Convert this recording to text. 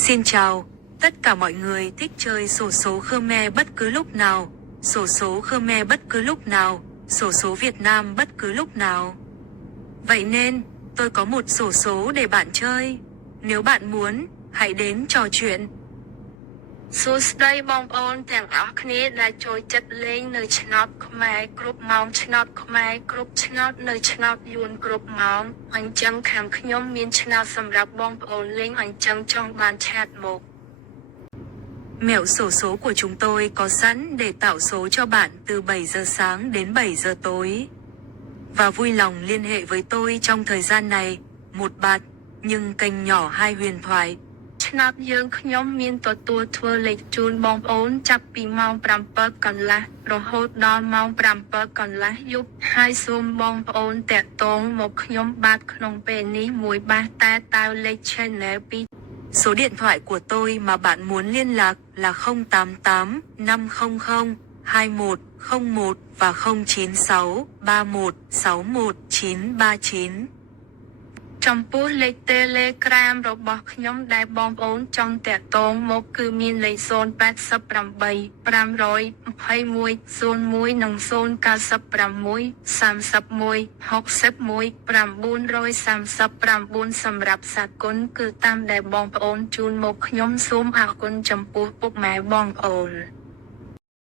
Xin chào, tất cả mọi người thích chơi xổ số Khmer bất cứ lúc nào, xổ số Khmer bất cứ lúc nào, xổ số Việt Nam bất cứ lúc nào. Vậy nên, tôi có một xổ số để bạn chơi. Nếu bạn muốn, hãy đến trò chuyện. សួស្តីបងប្អូនទាំងអស់គ្នាដែលចូលចិត្តលេងនៅឆ្នោតខ្មែរគ្រប់ម៉ោងឆ្នោតខ្មែរគ្រប់ឆ្នោតនៅឆ្នោតយួនគ្រប់ម៉ោងអញ្ចឹងខាងខ្ញុំមានឆ្នោតសម្រាប់បងប្អូនលេងអញ្ចឹងចង់បានឆាតមក Mẹo xổ số của chúng tôi có sẵn để tạo số cho bạn từ 7 giờ sáng đến 7 giờ tối. Và vui lòng liên hệ với tôi trong thời gian này, một bạt, nhưng kênh nhỏ hai huyền thoại. ឆ្នោតយើងខ្ញុំមានទទួលធ្វើលេខជូនបងប្អូនចាប់ពីម៉ោង 7 កន្លះរហូតដល់ម៉ោង 7 កន្លះយប់ហើយសូមបងប្អូនតាក់ទងមកខ្ញុំបាទក្នុងពេលនេះមួយបាទតែតើលេខ channel 2 Số điện thoại của tôi mà bạn muốn liên lạc là 088 500 2101 và 096 31 61 939. ចំពោះលេខ Telegram របស់ខ្ញុំដែលបងប្អូនចង់តាក់ទងមកគឺមានលេខ 088 521 01 និង 096 31 61 939 សម្រាប់សាគនគឺតាមដែលបងប្អូនជូនមកខ្ញុំសូមអរគុណចំពោះពុកម៉ែបងប្អូន